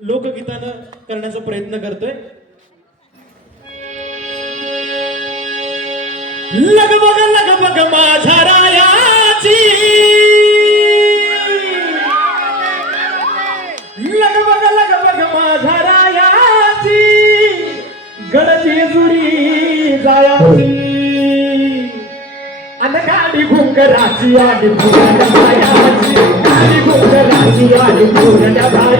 लोकगीतानं करण्याचा प्रयत्न करतोय. लगबग लगबग माझ्या रायाची. लगबग लगबग माझ्या रायाची. गडची जुडी जायाची. अन गाडी भुंकराची आणि भुंकराची बायाची गाडी घुंगराची आणि भुंकराची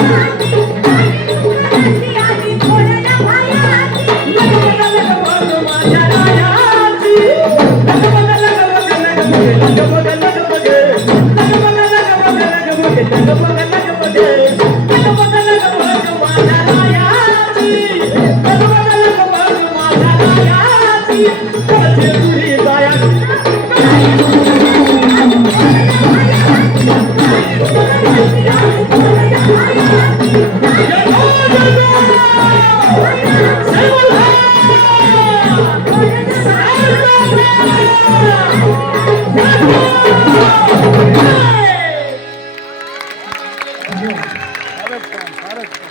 Tarık sen, Tarık sen.